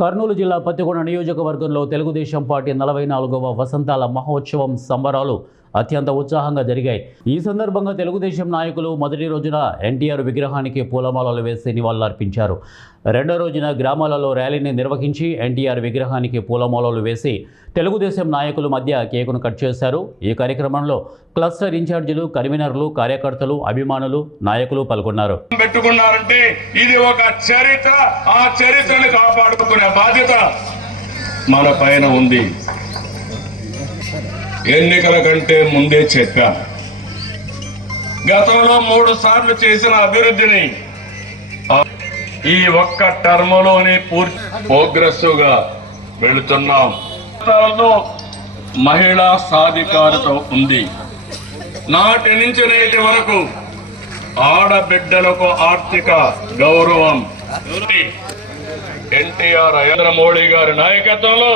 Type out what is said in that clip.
కర్నూలు జిల్లా పత్తికొండ నియోజకవర్గంలో తెలుగుదేశం పార్టీ 44వ వసంతాల మహోత్సవం సంబరాలు అత్యంత ఉత్సాహంగా జరిగాయి. ఈ సందర్భంగా తెలుగుదేశం నాయకులు మొదటి రోజున ఎన్టీఆర్ విగ్రహానికి పూలమాలలు వేసి నివాళులర్పించారు. రెండో రోజున గ్రామాలలో ర్యాలీని నిర్వహించి ఎన్టీఆర్ విగ్రహానికి పూలమాలలు వేసి తెలుగుదేశం నాయకుల మధ్య కేకును కట్ చేశారు. ఈ కార్యక్రమంలో క్లస్టర్ ఇన్ఛార్జీలు, కన్వీనర్లు, కార్యకర్తలు, అభిమానులు, నాయకులు పాల్గొన్నారు. పెట్టుకున్నారంటే ఇది ఒక చరిత్ర. ఆ చరిత్రను కాపాడుకునే బాధ్యత మన పైన ఉంది. ఎన్నికల కంటే ముందే చెప్పా, గతంలో 3 సార్లు చేసిన అభివృద్ధిని ఈ ఒక్క టర్మ్లోనే పూర్తి ప్రోగ్రెసివ్ గా వెళుతున్నాం. మహిళా సాధికారత ఉంది. నాటి నుంచి నేటి వరకు ఆడబిడ్డలకు ఆర్థిక గౌరవం ఎన్టీఆర్ నరేంద్ర మోడీ గారి నాయకత్వంలో